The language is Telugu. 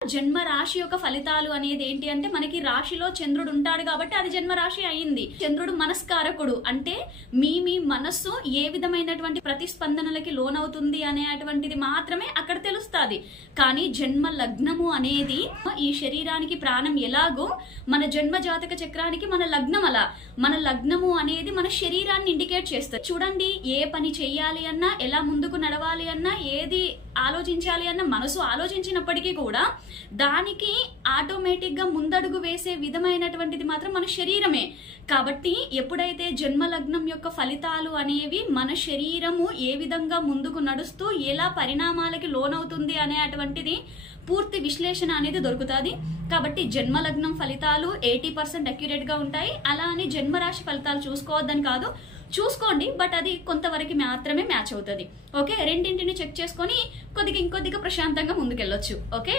జన్మ రాశి యొక్క ఫలితాలు అనేది ఏంటి అంటే మనకి రాశిలో చంద్రుడు ఉంటాడు కాబట్టి అది జన్మ రాశి అయింది. చంద్రుడు మనస్కారకుడు అంటే మీ మనస్సు ఏ విధమైనటువంటి ప్రతిస్పందనలకి లోనవుతుంది అనేటువంటిది మాత్రమే అక్కడ తెలుస్తుంది. కానీ జన్మ లగ్నము అనేది ఈ శరీరానికి ప్రాణం ఎలాగో మన జన్మ జాతక చక్రానికి మన లగ్నం అలా, మన లగ్నము అనేది మన శరీరాన్ని ఇండికేట్ చేస్తుంది. చూడండి, ఏ పని చెయ్యాలి అన్నా, ఎలా ముందుకు నడవాలి అన్నా, ఏది ఆలోచించాలి అన్న మనసు ఆలోచించినప్పటికీ కూడా దానికి ఆటోమేటిక్ గా ముందడుగు వేసే విధమైనటువంటిది మాత్రం మన శరీరమే. కాబట్టి ఎప్పుడైతే జన్మ లగ్నం యొక్క ఫలితాలు అనేవి మన శరీరము ఏ విధంగా ముందుకు నడుస్తూ ఎలా పరిణామాలకి లోనవుతుంది అనేటువంటిది పూర్తి విశ్లేషణ అనేది దొరుకుతుంది. కాబట్టి జన్మ లగ్నం ఫలితాలు 80% అక్యురేట్ గా ఉంటాయి. అలా అని జన్మరాశి ఫలితాలు చూసుకోవద్దని కాదు, చూసుకోండి, బట్ అది కొంతవరకు మాత్రమే మ్యాచ్ అవుతుంది. ఓకే, రెండింటిని చెక్ చేసుకొని ఇంకొద్దిగా ప్రశాంతంగా ముందుకెళ్ళొచ్చు. ఓకే.